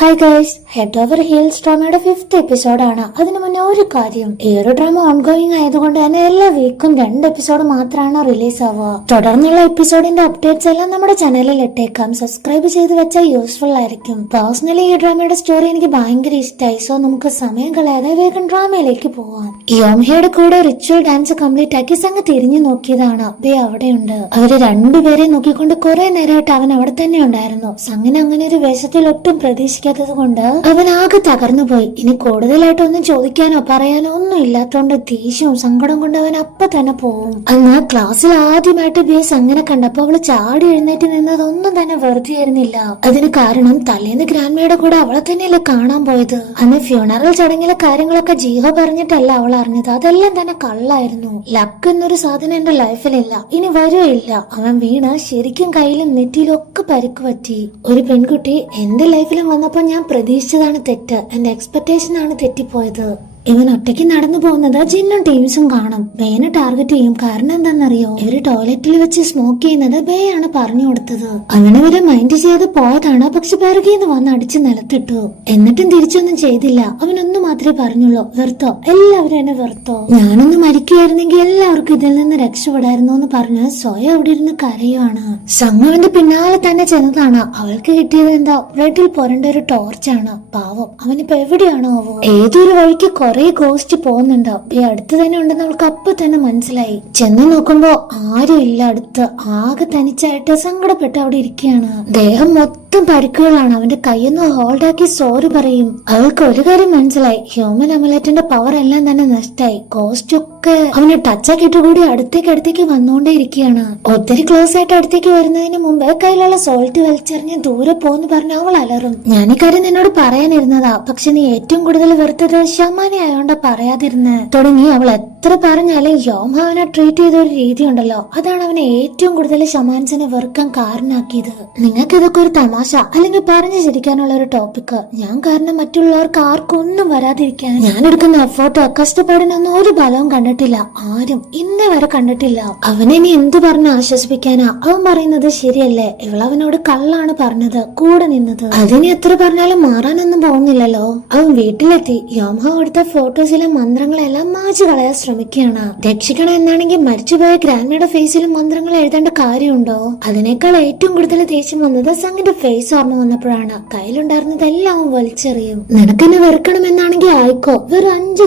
Hi guys, head over heels ഡ്രാമയുടെ 5th എപ്പിസോഡാണ്. അതിനു മുന്നേ ഒരു കാര്യം, ഈ ഒരു ഡ്രാമ ഓൺഗോയിങ് ആയതുകൊണ്ട് തന്നെ എല്ലാ വീക്കും 2 എപ്പിസോഡ് മാത്രമാണ് റിലീസ് ആവുക. തുടർന്നുള്ള എപ്പിസോഡിന്റെ അപ്ഡേറ്റ്സ് എല്ലാം നമ്മുടെ ചാനലിൽ ഇട്ടേക്കാം. സബ്സ്ക്രൈബ് ചെയ്ത് വെച്ചാൽ യൂസ്ഫുൾ ആയിരിക്കും. പേഴ്സണലി ഈ ഡ്രാമയുടെ സ്റ്റോറി എനിക്ക് ഭയങ്കര ഇഷ്ടമായി. സോ നമുക്ക് സമയം കളയാതെ വേഗം ഡ്രാമയിലേക്ക് പോവാം. യോംഹയുടെ കൂടെ റിച്വൽ ഡാൻസ് കംപ്ലീറ്റ് ആക്കി സംഘ തിരിഞ്ഞു നോക്കിയതാണ്. ബേ അവിടെയുണ്ട്. അവര് രണ്ടുപേരെ നോക്കിക്കൊണ്ട് കുറെ നേരമായിട്ട് അവൻ അവിടെ തന്നെ ഉണ്ടായിരുന്നു. സംഘിന് അങ്ങനെ ഒരു വേഷത്തിൽ ഒട്ടും പ്രതീക്ഷിക്കാത്തത് കൊണ്ട് അവൻ ആകെ തകർന്നു പോയി. ഇനി കൂടുതലായിട്ടൊന്നും ചോദിക്കാനോ പറയാനോ ഒന്നും ഇല്ലാത്തോണ്ട് ദേഷ്യവും സങ്കടം കൊണ്ട് അവൻ അപ്പൊ തന്നെ പോവും. അന്ന് ക്ലാസ്സിൽ ആദ്യമായിട്ട് ബേസ് അങ്ങനെ കണ്ടപ്പോ അവള് ചാടി എഴുന്നേറ്റ് നിന്നതൊന്നും തന്നെ വെറുതെ ആയിരുന്നില്ല. അതിന് കാരണം തലേന്ന് ഗ്രാൻഡ്മയുടെ കൂടെ അവളെ തന്നെയല്ലേ കാണാൻ പോയത്. അന്ന് ഫ്യൂണറൽ ചടങ്ങിലെ കാര്യങ്ങളൊക്കെ ജീവ പറഞ്ഞിട്ടല്ല അവൾ അറിഞ്ഞത്. അതെല്ലാം തന്നെ കള്ളായിരുന്നു. ലക്ക് എന്നൊരു സാധനം എന്റെ ലൈഫിലില്ല, ഇനി വരുമില്ല. അവൻ വീണ് ശരിക്കും കയ്യിലും നെറ്റിയിലും ഒക്കെ പരിക്ക് പറ്റി. ഒരു പെൺകുട്ടി എന്റെ ലൈഫിലും വന്നപ്പോ ഞാൻ പ്രതീക്ഷിച്ചതാണ് തെറ്റ്. എന്റെ എക്സ്പെക്ടേഷൻ ആണ് തെറ്റിപ്പോയത്. ഇവൻ ഒറ്റയ്ക്ക് നടന്നു പോകുന്നത് ജിന്നും ടീംസും കാണും. ബേനെ ടാർഗറ്റ് ചെയ്യും. കാരണം എന്താണെന്നറിയോ, ഇവര് ടോയ്ലറ്റിൽ വെച്ച് സ്മോക്ക് ചെയ്യുന്നത് ബേ ആണ് പറഞ്ഞു കൊടുത്തത്. അവനെ വരെ മൈൻഡ് ചെയ്ത് പോയതാണ്. പക്ഷെ പിറകീന്ന് വന്ന് അടിച്ച് നിലത്തിട്ടു. എന്നിട്ടും തിരിച്ചൊന്നും ചെയ്തില്ല. അവനൊന്നു മാത്രമേ പറഞ്ഞുള്ളൂ, വെറുത്തോ, എല്ലാവരും എന്നെ വെറുത്തോ. ഞാനൊന്ന് മരിക്കുകയായിരുന്നെങ്കിൽ എല്ലാവർക്കും ഇതിൽ നിന്ന് രക്ഷപ്പെടായിരുന്നു എന്ന് പറഞ്ഞ് സ്വയം അവിടെ ഇരുന്ന് കരയുവാണ്. സംഘവന്റെ പിന്നാലെ തന്നെ ചെന്നതാണ്. അവൾക്ക് കിട്ടിയത് എന്താ, ബ്രെഡിൽ പൊരണ്ട ഒരു ടോർച്ചാണ്. പാവം, അവനിപ്പോ എവിടെയാണോ ആവോ. ഏതൊരു വഴിക്ക് കുറെ ഗോസ്റ്റ് പോകുന്നുണ്ടോ. ഈ അടുത്ത് തന്നെ ഉണ്ടെന്ന് അവൾക്ക് അപ്പൊ തന്നെ മനസ്സിലായി. ചെന്ന് നോക്കുമ്പോ ആരും ഇല്ല അടുത്ത്. ആകെ തനിച്ചായിട്ട് സങ്കടപ്പെട്ട് അവിടെ ഇരിക്കുകയാണ്. ദേഹം മൊത്തം പരിക്കുകളാണ്. അവന്റെ കയ്യൊന്ന് ഹോൾഡാക്കി സോറി പറയും. അവൾക്ക് ഒരു കാര്യം മനസ്സിലായി, ഹ്യൂമൻ അമലറ്റിന്റെ പവർ എല്ലാം തന്നെ നഷ്ടായി. ഗോസ്റ്റ് ഒക്കെ അവനെ ടച്ചാക്കിയിട്ട് കൂടി അടുത്തേക്ക് വന്നുകൊണ്ടേ ഇരിക്കുകയാണ്. ഒത്തിരി ക്ലോസ് ആയിട്ട് അടുത്തേക്ക് വരുന്നതിന് മുമ്പ് കയ്യിലുള്ള സോൾട്ട് വലിച്ചെറിഞ്ഞ് ദൂരെ പോന്ന് പറഞ്ഞ അവൾ അലറും. ഞാൻ ഈ കാര്യം നിന്നോട് പറയാനിരുന്നതാ, പക്ഷെ നീ ഏറ്റവും കൂടുതൽ വെറുത്തത് ഷമാനെ ആയോണ്ട പറയാതിരുന്ന് തുടങ്ങി. അവൾ എത്ര പറഞ്ഞാലും യോംഹ അവനെ ട്രീറ്റ് ചെയ്ത ഒരു രീതി ഉണ്ടല്ലോ, അതാണ് അവനെ ഏറ്റവും കൂടുതൽ ഷമാൻസിനെ വെറുക്കാൻ കാരണമാക്കിയത്. നിങ്ങൾക്ക് ഇതൊക്കെ ഒരു തമാശ അല്ലെങ്കിൽ പറഞ്ഞു ചിരിക്കാനുള്ള ഒരു ടോപ്പിക്. ഞാൻ കാരണം മറ്റുള്ളവർക്ക് ആർക്കും ഒന്നും വരാതിരിക്കാൻ ഞാൻ എടുക്കുന്ന എഫേർട്ട് കഷ്ടപ്പാടിനൊന്നും ഒരു ബലവും കണ്ടിട്ടില്ല. ആരും ഇന്നേ വരെ കണ്ടിട്ടില്ല. അവനെ ഇനി എന്ത് പറഞ്ഞ് ആശ്വസിപ്പിക്കാനാ. അവൻ പറയുന്നത് ശരിയല്ലേ, ഇവളവനോട് കള്ളാണ് പറഞ്ഞത്, കൂടെ നിന്നത്. അതിന് എത്ര പറഞ്ഞാലും മാറാനൊന്നും പോകുന്നില്ലല്ലോ. അവൻ വീട്ടിലെത്തി. യോംഹ കൊടുത്ത ഫോട്ടോസിലെ മന്ത്രങ്ങളെല്ലാം മാച്ചു കളയാൻ ശ്രമിക്കുകയാണ്. രക്ഷിക്കണം എന്നാണെങ്കിൽ മരിച്ചുപോയ ഗ്രാൻഡ്മയുടെ ഫേസിലും മന്ത്രങ്ങൾ എഴുതേണ്ട കാര്യമുണ്ടോ. അതിനേക്കാൾ ഏറ്റവും കൂടുതൽ ദേഷ്യം വന്നത് സംഘിന്റെ ഫേസ് ഓർമ്മ വന്നപ്പോഴാണ്. കയ്യിലുണ്ടായിരുന്നതെല്ലാം വലിച്ചെറിയും. നിനക്കെന്നെ വെറുക്കണമെന്നാണെങ്കിൽ ആയിക്കോ, വെറും 5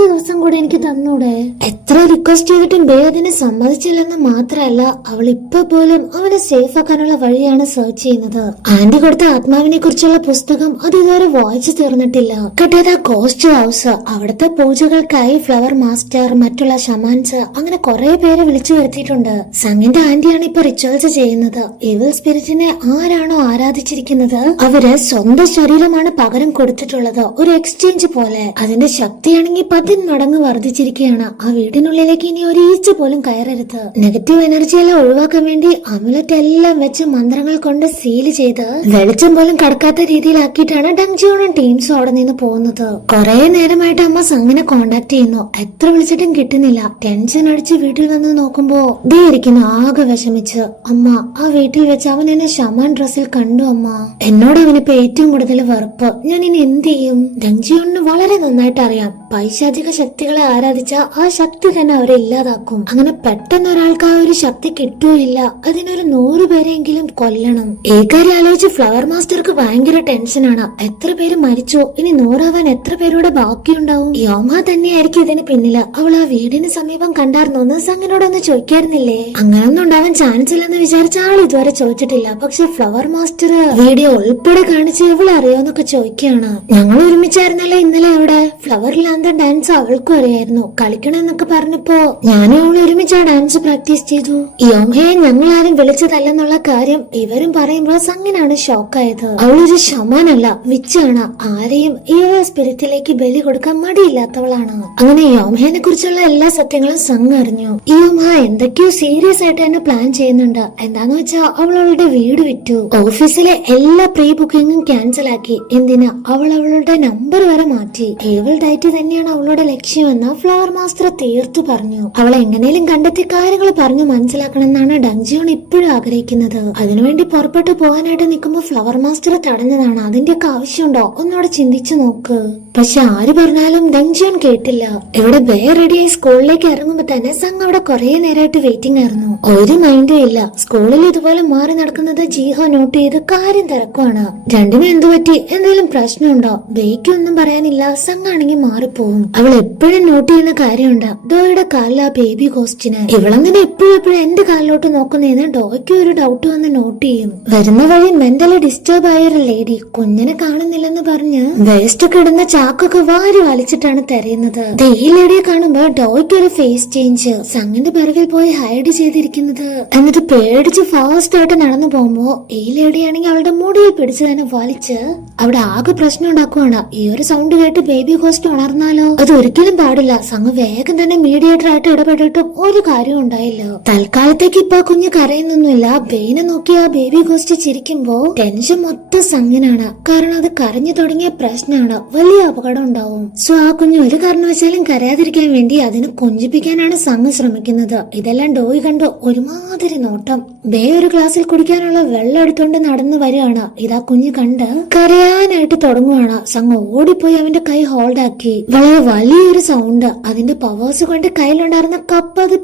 ദിവസം കൂടെ എനിക്ക് തന്നൂടെ. എത്ര റിക്വസ്റ്റ് ചെയ്തിട്ടും ബേ അതിനെ സമ്മതിച്ചില്ലെന്ന് മാത്രമല്ല, അവൾ ഇപ്പൊ പോലും അവനെ സേഫ് ആക്കാനുള്ള വഴിയാണ് സെർച്ച് ചെയ്യുന്നത്. ആന്റി കൊടുത്ത ആത്മാവിനെ കുറിച്ചുള്ള പുസ്തകം അത് ഇതുവരെ വായിച്ചു തീർന്നിട്ടില്ല. കട്ടേതാ ഗോസ്റ്റ് ഹൗസ്. അവിടുത്തെ പൂജകൾക്കായി ഫ്ലവർ മാസ്റ്റർ, മറ്റുള്ള ഷമാൻസ്, അങ്ങനെ കുറെ പേരെ വിളിച്ചു വരുത്തിയിട്ടുണ്ട്. സംഘിന്റെ ആന്റിയാണ് ഇപ്പൊ റിച്വൽസ് ചെയ്യുന്നത്. ഇവിൽ സ്പിരിറ്റിനെ ആരാണോ ആരാധിച്ചിരിക്കുന്നത് അവര് സ്വന്തം ശരീരമാണ് പകരം കൊടുത്തിട്ടുള്ളത്, ഒരു എക്സ്ചേഞ്ച് പോലെ. അതിന്റെ ശക്തിയാണെങ്കിൽ 10 മടങ്ങ് വർദ്ധിച്ചിരിക്കുകയാണ്. ആ വീടിനുള്ളിലേക്ക് ഇനി ഒരു ഈച്ച പോലും കയറരുത്. നെഗറ്റീവ് എനർജി എല്ലാം ഒഴിവാക്കാൻ വേണ്ടി അമുലറ്റ് എല്ലാം വെച്ച് മന്ത്രങ്ങൾ കൊണ്ട് സീല് ചെയ്ത് വെളിച്ചം പോലും കടക്കാത്ത രീതിയിലാക്കിയിട്ടാണ് ഡങ്ജിയോണും ടീംസും അവിടെ നിന്ന് പോകുന്നത്. കുറെ നേരമായിട്ട് അമ്മ സംഘിനെ കോണ്ടാക്ട് ചെയ്യുന്നു. എത്ര വിളിച്ചിട്ടും കിട്ടുന്നില്ല. ടെൻഷൻ അടിച്ച് വീട്ടിൽ വന്ന് നോക്കുമ്പോ ദേ ഇരിക്കുന്നു ആകെ വിഷമിച്ച്. അമ്മ, ആ വീട്ടിൽ വെച്ച് അവൻ എന്നെ ഷമാൻ ഡ്രസ്സിൽ കണ്ടു അമ്മ. എന്നോട് അവനിപ്പോ ഏറ്റവും കൂടുതൽ വെറുപ്പ്. ഞാൻ ഇനി എന്ത് ചെയ്യും. ഡങ്ജിയോണിന് വളരെ നന്നായിട്ട് അറിയാം, പൈശാചിക ശക്തികളെ ആരാധിച്ച ആ ശക്തി തന്നെ അവരെ ഇല്ലാതാക്കും. അങ്ങനെ പെട്ടെന്ന് ഒരാൾക്ക് ആ ഒരു ശക്തി കിട്ടുകയില്ല. അതിനൊരു 100 പേരെങ്കിലും കൊല്ലണം. ഈ കാര്യം ആലോചിച്ച് ഫ്ലവർ മാസ്റ്റർക്ക് ഭയങ്കര ടെൻഷനാണ്. എത്ര പേര് മരിച്ചോ, ഇനി 100 ആവാൻ എത്ര പേരുടെ ബാക്കിയുണ്ടാവും. യോംഹ തന്നെയായിരിക്കും ഇതിന് പിന്നില്. അവൾ ആ വീടിന് സമീപം കണ്ടായിരുന്നോന്ന് സംഘിനോടൊന്ന് ചോദിക്കായിരുന്നില്ലേ. അങ്ങനൊന്നും ഉണ്ടാവാൻ ചാൻസ് ഇല്ലെന്ന് വിചാരിച്ച ആൾ ഇതുവരെ ചോദിച്ചിട്ടില്ല. പക്ഷെ ഫ്ലവർ മാസ്റ്റർ വീഡിയോ ഉൾപ്പെടെ കാണിച്ച് ഇവളെ അറിയോന്നൊക്കെ ചോദിക്കുകയാണ്. ഞങ്ങൾ ഒരുമിച്ചായിരുന്നല്ലേ ഇന്നലെ അവിടെ. ഫ്ലവറിലാന്ത ഡാൻസ് അവൾക്കും അറിയായിരുന്നു. കളിക്കണമെന്നൊക്കെ പറഞ്ഞപ്പോ ഞാനും അവൾ ഒരുമിച്ച് ആ ഡാൻസ് പ്രാക്ടീസ് ചെയ്തു. യോംഹയെ ഞങ്ങൾ ആരും വിളിച്ചതല്ലെന്നുള്ള കാര്യം ഇവരും പറയുമ്പോ സംഘിനാണ് ഷോക്കായത്. അവളൊരു ഷമാനല്ല, വിച്ചാണ്. ആരെയും ഈ സ്പിരിറ്റിലേക്ക് ബേ ബലി കൊടുക്കാൻ മടിയില്ലാത്തവളാണ്. അങ്ങനെ യോംഹയെ കുറിച്ചുള്ള എല്ലാ സത്യങ്ങളും സംഘം അറിഞ്ഞു. യോംഹ എന്തൊക്കെയോ സീരിയസ് ആയിട്ട് തന്നെ പ്ലാൻ ചെയ്യുന്നുണ്ട്. എന്താന്ന് വെച്ചാ അവൾ അവളുടെ വീട് വിറ്റു, ഓഫീസിലെ എല്ലാ പ്രീ ബുക്കിംഗും ക്യാൻസൽ ആക്കി. എന്തിനാ അവൾ അവളുടെ നമ്പർ വരെ മാറ്റി. ഏവൾ ഡയറ്റ് തന്നെയാണ് അവളുടെ ലക്ഷ്യമെന്ന് ഫ്ലവർ മാസ്റ്റർ തീർത്തു പറഞ്ഞു. അവളെ എങ്ങനെയും കണ്ടെത്തി കാര്യങ്ങൾ പറഞ്ഞു മനസ്സിലാക്കണമെന്നാണ് ഡങ്ജിയോൺ ഇപ്പോഴും ആഗ്രഹിക്കുന്നത്. അതിനുവേണ്ടി പുറപ്പെട്ടു പോകാനായിട്ട് നിൽക്കുമ്പോ ഫ്ലവർ മാസ്റ്റർ തടഞ്ഞതാണ്. അതിന്റെയൊക്കെ ആവശ്യമുണ്ടോ ഒന്നോടെ ചിന്തിച്ചു നോക്ക്. പക്ഷെ ആര് പറഞ്ഞാലും ഡങ്ജിയോൺ കേട്ടില്ല. ഇവിടെ ബേ റെഡിയായി സ്കൂളിലേക്ക് ഇറങ്ങുമ്പോ തന്നെ സംഘം അവിടെ കുറെ നേരമായിട്ട് വെയിറ്റിംഗ് ആയിരുന്നു. ഒരു മൈൻഡും ഇല്ല. സ്കൂളിൽ ഇതുപോലെ മാറി നടക്കുന്നത് ജീഹോ നോട്ട് ചെയ്ത് കാര്യം തിരക്കുവാണ്. രണ്ടിനും എന്തു പറ്റി, എന്തെങ്കിലും പ്രശ്നമുണ്ടോ? ബേയ്ക്ക് ഒന്നും പറയാനില്ല. സംഘാണെങ്കിൽ മാറിപ്പോവും. അവൾ എപ്പോഴും നോട്ട് ചെയ്യുന്ന കാര്യമുണ്ട് ഡോയുടെ കാലിൽ ആ ബേബി കോസ്റ്റിന്. ഇവളങ്ങനെ എപ്പോഴും എന്റെ കാലിലോട്ട് നോക്കുന്നതിന് ഡോയ്ക്ക് ഒരു ഡൗട്ട് വന്ന് നോട്ട് ചെയ്യും. വരുന്ന വഴി മെന്റലി ഡിസ്റ്റർബ് ആയ ഒരു ലേഡി കുഞ്ഞിനെ കാണുന്നില്ലെന്ന് പറഞ്ഞ് വേസ്റ്റ് ഒക്കെ ഇടുന്ന ചാക്കൊക്കെ വാരി വലിച്ചിട്ടാണ് തെരയുന്നത്. ഈ ലേഡിയെ കാണുമ്പോ ഡോയ്ക്ക് ഒരു ഫേസ് ചേഞ്ച്. സംഘിന്റെ പിറകിൽ പോയി ഹൈഡ് ചെയ്തിരിക്കുന്നത്. എന്നിട്ട് പേടിച്ച് ഫാസ്റ്റ് ആയിട്ട് നടന്നു പോകുമ്പോ ഈ ലേഡിയാണെങ്കിൽ അവളുടെ മുടിയിൽ പിടിച്ച് തന്നെ വലിച്ച് അവിടെ ആകെ പ്രശ്നം ഉണ്ടാക്കുവാണ്. ഈ ഒരു സൗണ്ട് കേട്ട് ബേബി കോസ്റ്റ് ഉണർന്നാലോ? അത് ഒരിക്കലും പാടില്ല. സംഘം വേഗം തന്നെ മീഡിയേറ്റർ ആയിട്ട് ഇടപെട്ടിട്ടും ഒരു കാര്യം ഉണ്ടായില്ല. തൽക്കാലത്തേക്ക് ഇപ്പൊ കുഞ്ഞ് കരയുന്നൊന്നുമില്ല. ബെയിനെ നോക്കി ആ ബേബി കോസ്റ്റ് ചിരിക്കുമ്പോ ടെൻഷൻ മൊത്തം സംഘിനാണ്. കാരണം അത് കരഞ്ഞു തുടങ്ങിയ പ്രശ്നമാണ്, വലിയ അപകടം ഉണ്ടാവും. സോ ആ കുഞ്ഞ് ഒരു കാരണവശാലും കരയാതിരിക്കാൻ വേണ്ടി അതിനെ കൊഞ്ചിപ്പിക്കാനാണ് സംഘം ശ്രമിക്കുന്നത്. ഇതെല്ലാം ഡോയി കണ്ടു ഒരുമാതിരി നോട്ടം. ബേ ഒരു ഗ്ലാസ്സിൽ കുടിക്കാനുള്ള വെള്ളം എടുത്തോണ്ട് നടന്നു വരികയാണ്. ഇതാ കുഞ്ഞ് കണ്ട് കരയാനായിട്ട് തുടങ്ങുവാണ്. സംഘം ഓടിപ്പോയി അവന്റെ കൈ ഹോൾഡ് ആക്കി. വളരെ വലിയൊരു സൗണ്ട്. അതിന്റെ പവേഴ്സ് കൊണ്ട് കയ്യിലുണ്ടായിരുന്ന കപ്പ് അത്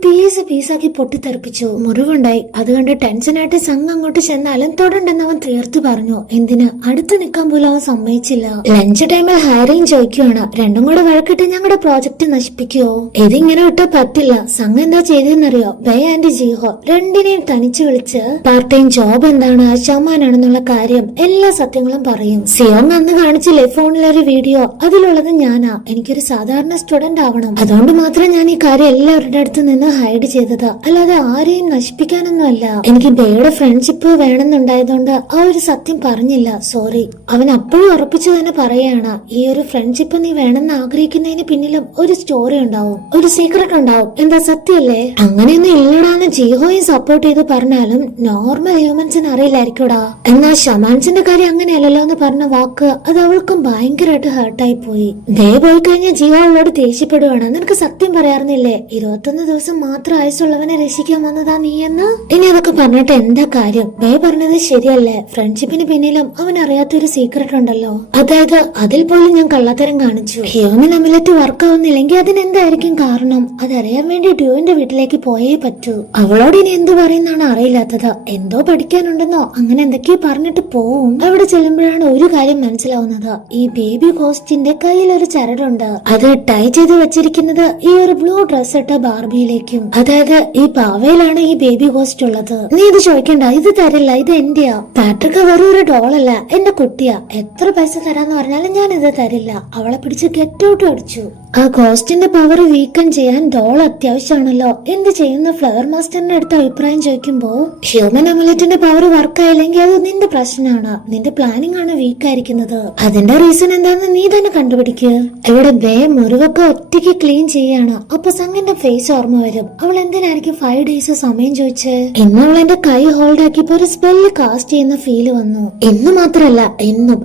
പീസാക്കി പൊട്ടിത്തെറിപ്പിച്ചു. മുറിവുണ്ടായി. അത് കണ്ട് ടെൻഷനായിട്ട് സംഘം അങ്ങോട്ട് ചെന്നാലും തൊടണ്ടെന്ന് അവൻ തീർത്തു പറഞ്ഞു. എന്തിന് അടുത്ത് നിൽക്കാൻ പോലും അവൻ സമ്മതിച്ചില്ല. ലഞ്ച് ടൈമിൽ ഹൈറിയും ചോദിക്കുവാണ്, രണ്ടും കൂടെ വഴക്കിട്ട് ഞങ്ങളുടെ പ്രോജക്ട് നശിപ്പിക്കുവോ? ഇതിങ്ങനെ വിട്ടാ പറ്റില്ല. സംഘം എന്താ ചെയ്തെന്നറിയോ? ബേ ആൻഡ് ജീഹോ രണ്ടിനെയും തനിച്ചു വിളിച്ച് പാർട്ട് ടൈം ജോബ് എന്താണ്, ശമാനാണെന്നുള്ള കാര്യം എല്ലാ സത്യങ്ങളും പറയും. സിയോങ് അന്ന് കാണിച്ചില്ലേ ഫോണിലൊരു വീഡിയോ, അതിലുള്ളത് ഞാനാ. എനിക്കൊരു സാധാരണ സ്റ്റുഡന്റ് ആവണം, അതുകൊണ്ട് മാത്രം ഞാൻ ഈ കാര്യം എല്ലാവരുടെ അടുത്ത് നിന്ന് ഹൈഡ് ചെയ്തത്, അല്ലാതെ ആരെയും നശിപ്പിക്കാനൊന്നും അല്ല. എനിക്ക് ബേയുടെ ഫ്രണ്ട്ഷിപ്പ് വേണമെന്നുണ്ടായതുകൊണ്ട് ആ ഒരു സത്യം പറഞ്ഞില്ല, സോറി. അവൻ അപ്പോഴും ഉറപ്പിച്ചു തന്നെ പറയാണ്, ഈ ഒരു ഫ്രണ്ട്ഷിപ്പ് നീ വേണമെന്ന് ആഗ്രഹിക്കുന്നതിന് പിന്നിലും ഒരു സ്റ്റോറി ഉണ്ടാവും, ഒരു സീക്രട്ട് ഉണ്ടാവും. എന്താ സത്യല്ലേ? അങ്ങനെയൊന്നും ഇല്ലടാന്ന് ജീഹോയും സപ്പോർട്ട് ചെയ്ത് പറഞ്ഞാലും നോർമൽ ഹ്യൂമൻസിന് അറിയില്ലായിരിക്കൂടാ. എന്നാ ഷമാൻസിന്റെ കാര്യം അങ്ങനെയല്ലല്ലോ എന്ന് പറഞ്ഞ വാക്ക് അത് അവൾക്കും ഭയങ്കരമായിട്ട് ഹേർട്ടായി പോയി. ദേ പോയി കഴിഞ്ഞ ജീവ അവളോട് ദേഷ്യപ്പെടുവാണ്. നിനക്ക് സത്യം പറയാറുന്നില്ലേ? 21 ദിവസം മാത്രം ആയുസുള്ളവനെ രക്ഷിക്കാൻ വന്നതാ നീ എന്ന്. ഇനി അതൊക്കെ പറഞ്ഞിട്ട് എന്താ കാര്യം? ദേ പറഞ്ഞത് ശരിയല്ലേ? ഫ്രണ്ട്ഷിപ്പിന് പിന്നിലും അവൻ അറിയാത്തൊരു സീക്രട്ട് ഉണ്ടല്ലോ. അതായത് അതിൽ പോലും ഞാൻ കള്ളത്തരം കാണിച്ചു. ഹ്യൂമൻ അമുലെറ്റ് വർക്ക് ആവുന്നില്ലെങ്കിൽ അതിനെന്തായിരിക്കും കാരണം? അതറിയാൻ വേണ്ടി ഡ്യൂവിന്റെ വീട്ടിലേക്ക് പോയേ പറ്റൂ. അവളോട് ഇനി എന്ത് പറയുന്നാണ് അറിയില്ലാത്തത്. എന്തോ പഠിക്കാനുണ്ടെന്നോ അങ്ങനെ എന്തൊക്കെയോ പറഞ്ഞിട്ട് പോവും. അവിടെ ചെല്ലുമ്പോഴാണ് ഒരു കാര്യം മനസ്സിലാവുന്നത്. ഈ ബേബി കോസ്റ്റിന്റെ കയ്യിൽ ഒരു ചരടുണ്ട്. അത് ടൈ ചെയ്ത് വെച്ചിരിക്കുന്നത് ഈ ഒരു ബ്ലൂ ഡ്രസ് ഇട്ട ബാർബിയിലേക്കും. അതായത് ഈ പാവയിലാണ് ഈ ബേബി കോസ്റ്റ് ഉള്ളത്. നീ ഇത് ചോദിക്കണ്ട, ഇത് തരില്ല, ഇത് എന്റെയാ. പാട്രിക്ക് വെറും ഒരു ഡോളല്ല, എന്റെ കുട്ടിയാ. എത്ര പൈസ തരാന്ന് പറഞ്ഞാലും ഞാൻ ഇത് തരില്ല. അവളെ പിടിച്ച് ഗെറ്റ് ഔട്ട് അടിച്ചു. ആ കോസ്റ്റിന്റെ പവർ വീക്കൻ ചെയ്യാൻ ഡോൾ അത്യാവശ്യമാണല്ലോ. എന്ത് ചെയ്യുന്ന ഫ്ലവർ മാസ്റ്ററിന്റെ അടുത്ത് അഭിപ്രായം ചോദിക്കുമ്പോ ഹ്യൂമൻ അമുലെറ്റിന്റെ പവർ വർക്ക് ആയില്ലെങ്കിൽ അത് നിന്റെ പ്രശ്നമാണ്, നിന്റെ പ്ലാനിംഗ് ആണ് വീക്ക് ആയിരിക്കുന്നത്. അതിന്റെ റീസൺ എന്താന്ന് നീ തന്നെ കണ്ടുപിടിക്കുക. ഇവിടെ ബേ മുറിവൊക്കെ ഒറ്റയ്ക്ക് ക്ലീൻ ചെയ്യാണ്. അപ്പൊ സംഘിന്റെ ഫേസ് ഓർമ്മ വരും. അവൾ എന്തിനായിരിക്കും 5 days സമയം ചോദിച്ച്? ഇന്ന് അവൾ എന്റെ കൈ ഹോൾഡ് ആക്കിയപ്പോ ഒരു സ്പെല്ല് കാസ്റ്റ് ചെയ്യുന്ന ഫീല് വന്നു. ഇന്ന് മാത്രല്ല എന്നും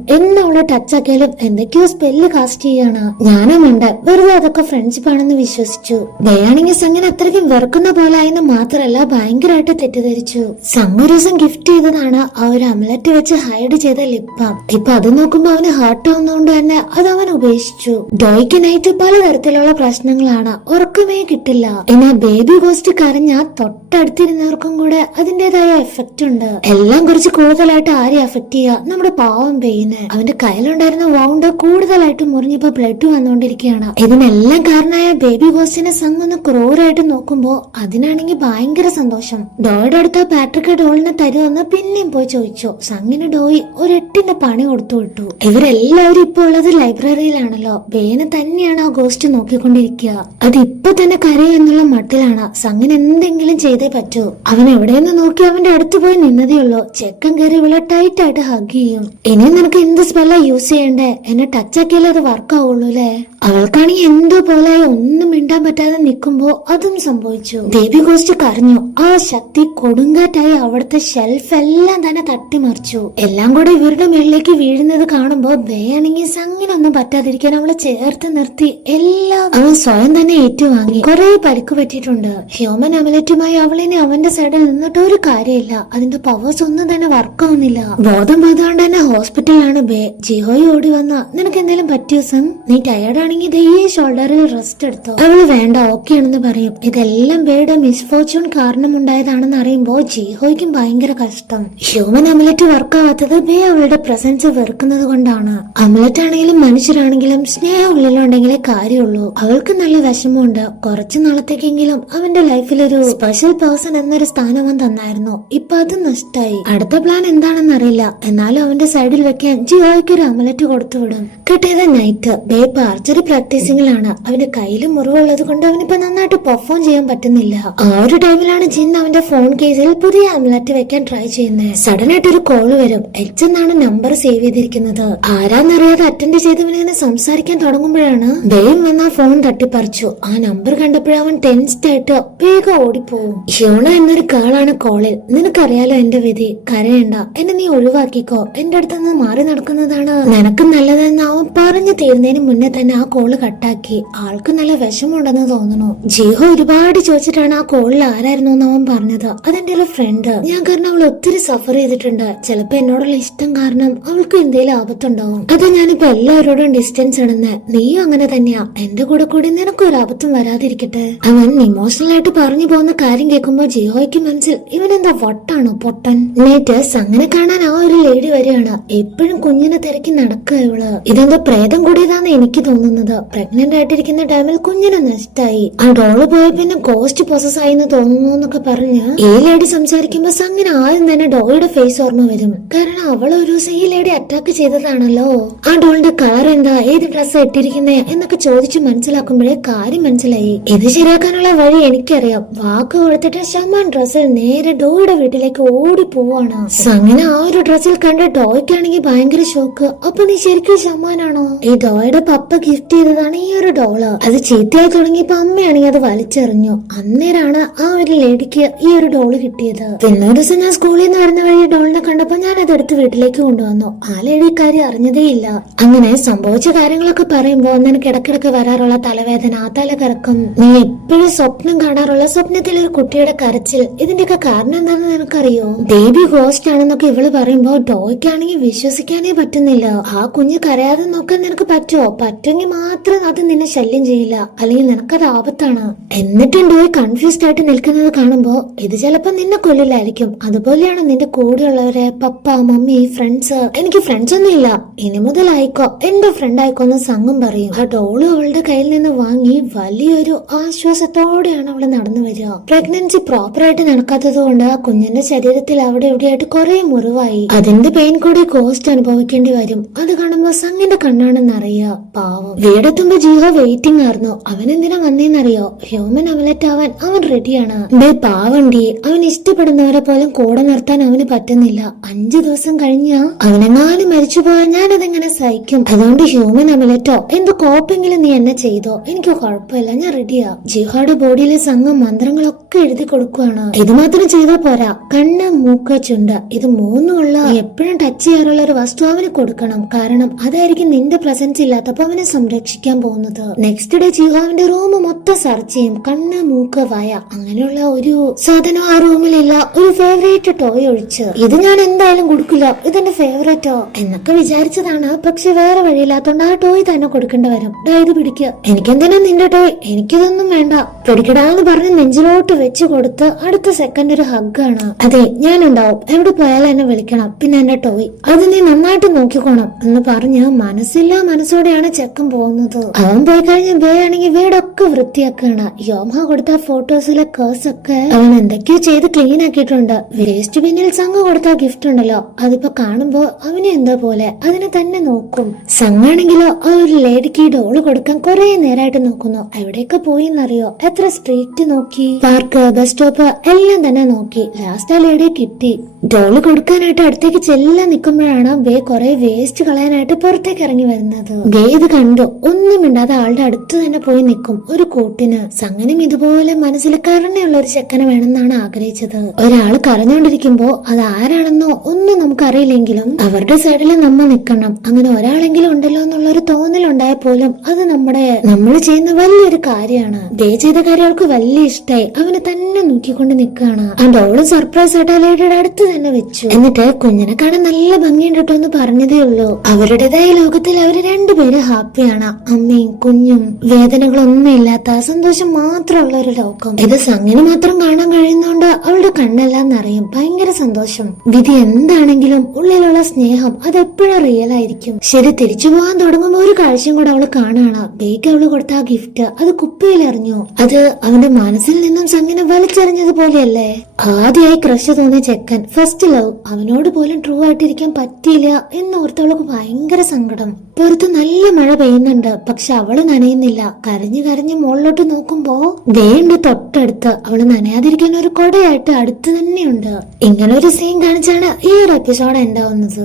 അവളെ ടച്ച് ആക്കിയാലും എന്തൊക്കെയോ സ്പെല്ല് കാസ്റ്റ് ചെയ്യാണ്. ഞാനും ഉണ്ട് വെറുതെ അതൊക്കെ ഫ്രണ്ട്ഷിപ്പ് ആണെന്ന് വിശ്വസിച്ചു. ബയാണെങ്കിൽ സംഘിനെ അത്രയ്ക്കും വെറുക്കുന്ന പോലെ ആയെന്ന് മാത്രല്ല ഭയങ്കരമായിട്ട് തെറ്റിദ്ധരിച്ചു. സംഘ ഒരു ദിവസം ഗിഫ്റ്റ് ചെയ്തതാണ് ആ ഒരു അമുലെറ്റ് വെച്ച് ഹൈഡ് ചെയ്ത ലിപ് ബാം. ഇപ്പൊ അത് നോക്കുമ്പോ അവന് ഹേർട്ട് ആവുന്നതുകൊണ്ട് തന്നെ അത് അവൻ ഉപേക്ഷിച്ചു. ഡോയ്ക്ക് നൈറ്റ് പലതരത്തിലുള്ള പ്രശ്നങ്ങളാണ്, ഉറക്കമേ കിട്ടില്ല. എന്നാൽ ബേബി ഗോസ്റ്റ് കരഞ്ഞ തൊട്ടടുത്തിരുന്നവർക്കും കൂടെ അതിന്റേതായ എഫക്റ്റ് ഉണ്ട്. എല്ലാം കുറച്ച് കൂടുതലായിട്ട് ആരെ അഫക്ട് ചെയ്യുക? നമ്മുടെ പാവം ബെയിന്. അവന്റെ കയ്യിലുണ്ടായിരുന്ന വൗണ്ട് കൂടുതലായിട്ട് മുറിഞ്ഞപ്പോ ബ്ലഡ് വന്നുകൊണ്ടിരിക്കുകയാണ്. ഇതിനെല്ലാം കാരണമായ ബേബി ഗോസ്റ്റിനെ സംഘം ഒന്ന് ക്രൂരായിട്ട് നോക്കുമ്പോ അതിനാണെങ്കിൽ ഭയങ്കര സന്തോഷം. ഡോയുടെ അടുത്ത് പാട്രിക്ക് ഡോളിനെ തരുമെന്ന് പിന്നെയും പോയി ചോദിച്ചു. സംഘിന് ഡോയി ഒരു 8ന്റെ പണി കൊടുത്തു വിട്ടു. ഇവരെല്ലാവരും ഇപ്പൊ ഉള്ളത് ലൈബ്രറിയിലാണല്ലോ. ബേനെ തന്നെയാണ് ആ ഗോസ്റ്റ് നോക്കിക്കൊണ്ടിരിക്കുക. അത് ഇപ്പൊ തന്നെ കരയെന്നുള്ള മട്ടിലാണ്. സംഘിന് എന്തെങ്കിലും ചെയ്തേ പറ്റൂ. അവൻ എവിടെയെന്ന് നോക്കി അവന്റെ അടുത്ത് പോയി നിന്നതേ ഉള്ളൂ. ചെക്കൻ കയറി ഇവളെ ടൈറ്റ് ആയിട്ട് ഹഗ് ചെയ്യും. ഇനി നിനക്ക് എന്ത് സ്പെല്ലാ യൂസ് ചെയ്യണ്ടേ? എന്നെ ടച്ച് ആക്കിയാലേ അത് വർക്ക് ആവുള്ളൂ അല്ലേ? അവൾക്കാണെങ്കിൽ എന്തോ പോലെ ഒന്നും മിണ്ടാൻ പറ്റാതെ നിൽക്കുമ്പോ അതും സംഭവിച്ചു. ദേവി ഗോസ്റ്റ് കരഞ്ഞു. ആ ശക്തി കൊടുങ്കാറ്റായി അവിടുത്തെ ഷെൽഫ് എല്ലാം തന്നെ തട്ടിമറിച്ചു. എല്ലാം കൂടെ ഇവരുടെ മേളിലേക്ക് വീഴുന്നത് കാണുമ്പോ ബേയാണെങ്കിൽ സംഗിനൊന്നും പറ്റാതിരിക്കാൻ അവളെ ചേർത്ത് നിർത്തി എല്ലാം അവൻ സ്വയം തന്നെ ഏറ്റുവാങ്ങി. കുറെ പരിക്ക് പറ്റിയിട്ടുണ്ട്. ഹ്യൂമൻ അമലറ്റുമായി അവളിനെ അവന്റെ സൈഡിൽ നിന്നിട്ട് ഒരു കാര്യമില്ല. അതിന്റെ പവേഴ്സ് ഒന്നും തന്നെ വർക്ക് ആവുന്നില്ല. ബോധം പോയതുകൊണ്ട് തന്നെ ഹോസ്പിറ്റലിലാണ് ബേ. ജിഹോയി ഓടി വന്ന നിനക്ക് എന്തെങ്കിലും പറ്റിയോ സം? നീ ടയർഡ് ആണെങ്കിൽ ഈ ഷോൾഡറിൽ റെസ്റ്റ് എടുത്തോ. അവള് വേണ്ട, ഓക്കെ ആണെന്ന് പറയും. ഇതെല്ലാം ബേയുടെ മിസ്ഫോർച്യൂൺ കാരണം ഉണ്ടായതാണെന്ന് അറിയുമ്പോ ജിഹോയ്ക്കും ഭയങ്കര കഷ്ടം. ഹ്യൂമൻ അമലറ്റ് വർക്ക് ആവാത്തത് ബേ അവളുടെ പ്രസൻസ് വെറുക്കുന്നത് കൊണ്ടാണ്. അമലറ്റ് ആണെങ്കിലും മനുഷ്യരാണെങ്കിലും സ്നേഹം ഉള്ളിലുണ്ടെങ്കിലേ കാര്യമുള്ളൂ. അവൾക്ക് നല്ല വിഷമമുണ്ട്. കുറച്ചു നാളത്തേക്കെങ്കിലും അവന്റെ ലൈഫിൽ ഒരു സ്പെഷ്യൽ പേഴ്സൺ എന്നൊരു സ്ഥാനം അവൻ തന്നായിരുന്നു. ഇപ്പൊ അത് നഷ്ടായി. അടുത്ത പ്ലാൻ എന്താണെന്ന് അറിയില്ല. എന്നാലും അവന്റെ സൈഡിൽ വെക്കാൻ ജിയോയ്ക്ക് ഒരു അമലറ്റ് കൊടുത്തുവിടും. കിട്ടിയത് നൈറ്റ്. Bay archery പ്രാക്ടീസിംഗിലാണ്. അവന്റെ കയ്യിൽ മുറിവുള്ളത് കൊണ്ട് അവനിപ്പോ നന്നായിട്ട് പെർഫോം ചെയ്യാൻ പറ്റുന്നില്ല. ആ ഒരു ടൈമിലാണ് ജിൻ അവന്റെ ഫോൺ കേസിൽ പുതിയ അമലറ്റ് വെക്കാൻ ട്രൈ ചെയ്യുന്നത്. സഡൻ ആയിട്ട് ഒരു കോള് വരും. എച്ച് എന്നാണ് നമ്പർ സേവ് ചെയ്തിരിക്കുന്നത്. ആരാന്നറിയാതെ അറ്റൻഡ് ചെയ്തവനിങ്ങനെ സംസാരിക്കാൻ തുടങ്ങുമ്പോഴാണ് ബേയും വന്ന ആ ഫോൺ തട്ടിപ്പറിച്ചു. ആ നമ്പർ കണ്ടപ്പോഴവൻ ടെൻസ്ഡ് ആയിട്ട് വേഗം ഓടിപ്പോവും. ഹ്യൂണ എന്നൊരു കേളാണ് കോളിൽ. നിനക്കറിയാലോ എന്റെ വിധി, കരയണ്ട, എന്നെ നീ ഒഴിവാക്കിക്കോ, എന്റെ അടുത്തുനിന്ന് മാറി നടക്കുന്നതാണ് നിനക്ക് നല്ലതെന്ന് അവൻ പറഞ്ഞു തീരുന്നതിന് മുന്നേ തന്നെ ആ കോള് കട്ടാക്കി. ആൾക്ക് നല്ല വിഷമമുണ്ടെന്ന് തോന്നുന്നു. ജിഹോ ഒരുപാട് ചോദിച്ചിട്ടാണ് ആ കോളിൽ ആരായിരുന്നു എന്ന് അവൻ പറഞ്ഞത്. അതെന്റെ ഒരു ഫ്രണ്ട്. ഞാൻ കാരണം അവൾ ഒത്തിരി സഫർ ചെയ്തിട്ടുണ്ട്. ചിലപ്പോ എന്നോടുള്ള ഇഷ്ടം കാരണം അവൾക്ക് എന്തെങ്കിലും ആപത്തുണ്ടാവും. അതാ ഞാനിപ്പോ എല്ലാവരോടും ഡിസ്റ്റൻസ് ഇടുന്നത്. നീയും അങ്ങനെ തന്നെയാ. എന്റെ കൂടെ കൂടി നിനക്കൊരു ആപത്തും വരാതിരിക്കട്ടെ. അവൻ ഇമോഷണൽ ആയിട്ട് പറഞ്ഞു പോകുന്ന കാര്യം കേൾക്കുമ്പോ ജിഹോയ്ക്ക് മനസ്സിൽ ഇവനെന്താ വട്ടാണോ പൊട്ടൻ. നേറ്റേഴ്സ് അങ്ങനെ കാണാൻ ആ ഒരു ലേഡി വരികയാണ്. എപ്പോഴും കുഞ്ഞിനെ തിരക്കി നടക്കുക ഇവള്. ഇതെന്തോ പ്രേതം കൂടിയതാന്ന് എനിക്ക് തോന്നുന്നത്. പ്രഗ്നന്റ് ആയിട്ടിരിക്കുന്ന ടൈമിൽ കുഞ്ഞിനെ നഷ്ടായി. ആ ഡോള് പോയ പിന്നെ ഗോസ്റ്റ് പൊസസ് ആയിന്ന് തോന്നുന്നു എന്നൊക്കെ പറഞ്ഞ് ഈ ലേഡി സംസാരിക്കുമ്പോ സംഗിന് ആദ്യം തന്നെ ഡോയുടെ ഫേസ് ഓർമ്മ വരും. കാരണം അവൾ ഒരു ദിവസം ഈ ലേഡി അറ്റാക്ക് ചെയ്തതാണല്ലോ. ആ ഡോളിന്റെ കളർ എന്താ, ഏത് ഡ്രസ്സാ ഇട്ടിരിക്കുന്നേ എന്നൊക്കെ ചോദിച്ചു മനസ്സിലാക്കുമ്പോഴേ കാര്യം മനസ്സിലായി. ഇത് ശരിയാക്കാനുള്ള വഴി എനിക്കറിയാം. വാക്ക് കൊടുത്തിട്ട് ഷമാൻ ഡ്രസ്സിൽ നേരെ ഡോയുടെ വീട്ടിലേക്ക് ഓടി പോവാണ്. സംഗിനെ ആ ഒരു ഡ്രസ്സിൽ കണ്ട ഡോയ്ക്കാണെങ്കിൽ ഭയങ്കര ഷോക്ക്. അപ്പൊ നീ ശരിക്കും ഷമാനാണോ? ഈ ഡോയുടെ പപ്പ ഗിഫ്റ്റ് ചെയ്തതാണ് ഈ ഒരു ഡോള്. അത് ചീത്തയായി തുടങ്ങിയപ്പോ അമ്മയാണെങ്കിൽ അത് വലിച്ചെറിഞ്ഞു. അന്നേരാണ് ആ ഒരു ലേഡിക്ക് ഈ ഒരു ഡോള് കിട്ടിയത്. പിന്നെ ഒരു ദിവസം ഞാൻ സ്കൂളിൽ നിന്ന് വരുന്ന വഴി ഡോളിനെ കണ്ടപ്പോ ഞാൻ അതെടുത്ത് വീട്ടിലേക്ക് കൊണ്ടുവന്നു. ആ ലേഡി കാര്യം അറിഞ്ഞതേ ഇല്ല. അങ്ങനെ സംഭവിച്ച കാര്യങ്ങളൊക്കെ പറയുമ്പോ നിനക്ക് ഇടക്കിടക്ക് വരാറുള്ള തലവേദന, തലകറക്കം, നീ എപ്പോഴും സ്വപ്നം കാണാറുള്ള സ്വപ്നത്തിൽ ഒരു കുട്ടിയുടെ കരച്ചിൽ, ഇതിന്റെയൊക്കെ കാരണം എന്താണെന്ന് നിനക്കറിയോ? ബേബി ഗോസ്റ്റ് ആണെന്നൊക്കെ ഇവള് പറയുമ്പോ ഡോയ്ക്കാണെങ്കിൽ വിശ്വസിക്കാനേ പറ്റുന്നില്ല. ആ കുഞ്ഞ് കരയാതെ നോക്കാൻ നിനക്ക് പറ്റുമോ? പറ്റുമെങ്കിൽ മാത്രം അത് നിന്നെ ശല്യം ചെയ്യില്ല, അല്ലെങ്കിൽ നിനക്കത് ആപത്താണ്. എന്നിട്ടും ഡോയ് കൺഫ്യൂസ്ഡ് ആയിട്ട് നിൽക്കുന്നത് കാണുമ്പോ ഇത് ചിലപ്പോ നിന്നെ കൊല്ലില്ലായിരിക്കും. അതുപോലെയാണ് നിന്റെ കൂടെയുള്ളവരെ, പപ്പ, മമ്മി, ഫ്രണ്ട്സ്. എനിക്ക് ഫ്രണ്ട്സ് ഒന്നും ഇല്ല, ഇനി മുതൽ ആയിക്കോ, എന്റെ ഫ്രണ്ട് ആയിക്കോ എന്ന് സംഘം പറയും. ആ ഡോള് അവളുടെ കയ്യിൽ നിന്ന് വാങ്ങി വലിയൊരു ആശ്വാസത്തോടെയാണ് അവള് നടന്നു വരിക. പ്രഗ്നൻസി പ്രോപ്പർ ആയിട്ട് നടക്കാത്തത് കൊണ്ട് ആ കുഞ്ഞിന്റെ ശരീരത്തിൽ അവിടെ എവിടെയായിട്ട് കുറെ മുറിവായി. അതിന്റെ പെയിൻ കൂടി ഗോസ്റ്റ് അനുഭവിക്കേണ്ടി വരും. അത് കാണുമ്പോ സംഘിന്റെ കണ്ണാണെന്ന് അറിയാ. പാവം. വീടെത്തുമ്പോ ജിഹോ വെയിറ്റിംഗ് ആയിരുന്നു. അവൻ എന്തിനാ വന്നേന്നറിയോ? ഹ്യൂമൻ അമലറ്റ് ആവാൻ അവൻ റെഡിയാണ്. പാവണ്ടി, അവൻ ഇഷ്ടപ്പെടുന്നവരെ പോലും കൂടെ നിർത്താൻ അവന് പറ്റുന്നില്ല. 5 ദിവസം കഴിഞ്ഞ അവനെങ്ങാനും മരിച്ചുപോയാൽ ഞാനതെങ്ങനെ സഹിക്കും? അതുകൊണ്ട് ഹ്യൂമൻ അമലറ്റോ എന്ത് കോപ്പെങ്കിലും നീ എന്നെ ചെയ്തോ, എനിക്ക് കുഴപ്പമില്ല, ഞാൻ റെഡിയാ. ജിഹോയുടെ ബോഡിയിലെ സംഘം മന്ത്രങ്ങളൊക്കെ എഴുതി കൊടുക്കുവാണ്. ഇത് മാത്രം ചെയ്താൽ പോരാ, കണ്ണ്, മൂക്ക്, ചുണ്ട്, ഇത് മൂന്നുമുള്ള എപ്പോഴും ടച്ച് ചെയ്യാറുള്ള ഒരു വസ്തു അവന് കൊടുക്കണം. കാരണം അതായിരിക്കും നിന്റെ പ്രസൻസ് ഇല്ലാത്തപ്പോ അവനെ സംരക്ഷിക്കാൻ പോകുന്നത്. നെക്സ്റ്റ് ഡേ ജിഹോ അവന്റെ റൂം മൊത്തം സെർച്ച് ചെയ്യും. കണ്ണ്, മൂക്ക്, വയ, അങ്ങനെയുള്ള ഒരു സാധനം ആ റൂമിലില്ല, ഒരു ഫേവറേറ്റ് ടോയ് ഒഴിച്ച്. ഇത് ഞാൻ എന്തായാലും കൊടുക്കില്ല, ഇതെന്റെ ഫേവറേറ്റോ എന്നൊക്കെ വിചാരിച്ചതാണ്. പക്ഷെ വേറെ വഴിയില്ലാത്തോണ്ട് ആ ടോയ് തന്നെ കൊടുക്കേണ്ടി വരും. ഇത് പിടിക്കുക, എനിക്കെന്തിനാ നിന്റെ ടോയ്, എനിക്കിതൊന്നും വേണ്ട, പിടിക്കടാന്ന് പറഞ്ഞ് നെഞ്ചിലോട്ട് വെച്ച് കൊടുത്ത് അടുത്ത സെക്കൻഡ് ഒരു ഹഗ്ഗാണ്. അതെ, ഞാനുണ്ടാവും, എവിടെ പോയാലും എന്നെ വിളിക്കണം, പിന്നെ എന്റെ ടോയ് അത് നീ നന്നായിട്ട് നോക്കിക്കോണം എന്ന് പറഞ്ഞ് മനസ്സില്ലാ മനസ്സോടെയാണ് ചെക്കൻ പോകുന്നത്. അവൻ പോയി കഴിഞ്ഞ ബേ ആണെങ്കിൽ വീടൊക്കെ വൃത്തിയാക്കുകയാണ്. യോമ കൊടുത്ത ഫോട്ടോസിലെ കേഴ്സ് ഒക്കെ അവൻ എന്തൊക്കെയോ ചെയ്ത് ക്ലീൻ ആക്കിയിട്ടുണ്ട്. വേസ്റ്റ് ബിന്നിൽ സംഘം കൊടുത്ത ഗിഫ്റ്റ് ഉണ്ടല്ലോ, അതിപ്പോ കാണുമ്പോ അവന് എന്താ പോലെ അതിനെ തന്നെ നോക്കും. സംഘാണെങ്കിലോ ആ ഒരു ലേഡിക്ക് ഈ ഡോള് കൊടുക്കാൻ കുറെ നേരമായിട്ട് നോക്കുന്നു. എവിടെയൊക്കെ പോയിന്നറിയോ? എത്ര സ്ട്രീറ്റ് നോക്കി, പാർക്ക്, ബസ് സ്റ്റോപ്പ് എല്ലാം തന്നെ നോക്കി. ലാസ്റ്റ് ആ ലേഡിയെ കിട്ടി. ഡോള് കൊടുക്കാനായിട്ട് അടുത്തേക്ക് ചെല്ലാൻ നിൽക്കുമ്പോഴാണ് ബേ കുറെ വേസ്റ്റ് കളയാനായിട്ട് പുറത്തേക്ക് ഇറങ്ങി വരുന്നത്. ബേ ഇത് കണ്ടു. ഒന്നും മിണ്ടാതെ ആളുടെ അടുത്ത് തന്നെ പോയി നിൽക്കും ഒരു കൂട്ടിന്. സംഗനം ഇതുപോലെ മനസ്സിൽ കരുണയുള്ള ഒരു ചെക്കനെ വേണമെന്നാണ് ആഗ്രഹിച്ചത്. ഒരാള് കരഞ്ഞോണ്ടിരിക്കുമ്പോ അത് ആരാണെന്നോ ഒന്നും നമുക്കറിയില്ലെങ്കിലും അവരുടെ സൈഡിൽ നമ്മൾ നിൽക്കണം. അങ്ങനെ ഒരാളെങ്കിലും ഉണ്ടല്ലോ എന്നുള്ള ഒരു തോന്നലുണ്ടായ പോലും അത് നമ്മൾ ചെയ്യുന്ന വലിയൊരു കാര്യമാണ്. ബേ ചെയ്ത കാര്യം അവൾക്ക് വലിയ ഇഷ്ടായി. അവന് തന്നെ നോക്കിക്കൊണ്ട് നിൽക്കുകയാണ്. ആ ഡോള് സർപ്രൈസ് ആയിട്ട് ആ ലേഡിയുടെ അടുത്ത് തന്നെ വെച്ചു. എന്നിട്ട് കുഞ്ഞിനെ കാണാൻ നല്ല ഭംഗിയുണ്ട് കേട്ടോ എന്ന് പറഞ്ഞതേ ഉള്ളൂ. അവരുടേതായ ലോകത്തിൽ അവര് രണ്ടുപേരും ഹാപ്പിയാണ്. അമ്മയും കുഞ്ഞും വേദനകളൊന്നും ഇല്ലാത്ത സന്തോഷം മാത്രമുള്ള ഒരു ലോകം. ഇത് സംഗിന് മാത്രം കാണാൻ കഴിയുന്നോണ്ട് അവളുടെ കണ്ണെല്ലാം നിറയും. ഭയങ്കര സന്തോഷം. വിധി എന്താണെങ്കിലും ഉള്ളിലുള്ള സ്നേഹം അതെപ്പോഴും റിയൽ ആയിരിക്കും. ശരി, തിരിച്ചു പോകാൻ തുടങ്ങുമ്പോ ഒരു കാഴ്ചയും കൂടെ അവള് കാണുകയാണ്. ബേക്ക് അവള് കൊടുത്ത ആ ഗിഫ്റ്റ് അത് കുപ്പിയിൽ എറിഞ്ഞു. അത് അവന്റെ മനസ്സിൽ നിന്നും സംഗിനെ വലിച്ചെറിഞ്ഞതുപോലെയല്ലേ. ആദ്യമായി ക്രഷ് തോന്നിയ ചെക്കൻ, ഫസ്റ്റ് ലവ്, അവനോട് പോലും ട്രൂ ആയിട്ടിരിക്കാൻ പറ്റിയില്ല എന്നോർത്തവൾക്ക് ഭയങ്കര സങ്കടം. പുറത്ത് നല്ല മഴ പെയ്യുന്നുണ്ട്. പക്ഷെ അവള് നനയുന്നില്ല. കരഞ്ഞു കരഞ്ഞ് മുകളിലോട്ട് നോക്കുമ്പോ ദേണ്ട് തൊട്ടടുത്ത് അവള് നനയാതിരിക്കാൻ ഒരു കൊടയായിട്ട് അടുത്ത് തന്നെയുണ്ട്. ഇങ്ങനെ ഒരു സീൻ കാണിച്ചാണ് ഈ ഒരു എപ്പിസോഡ് ഉണ്ടാവുന്നത്.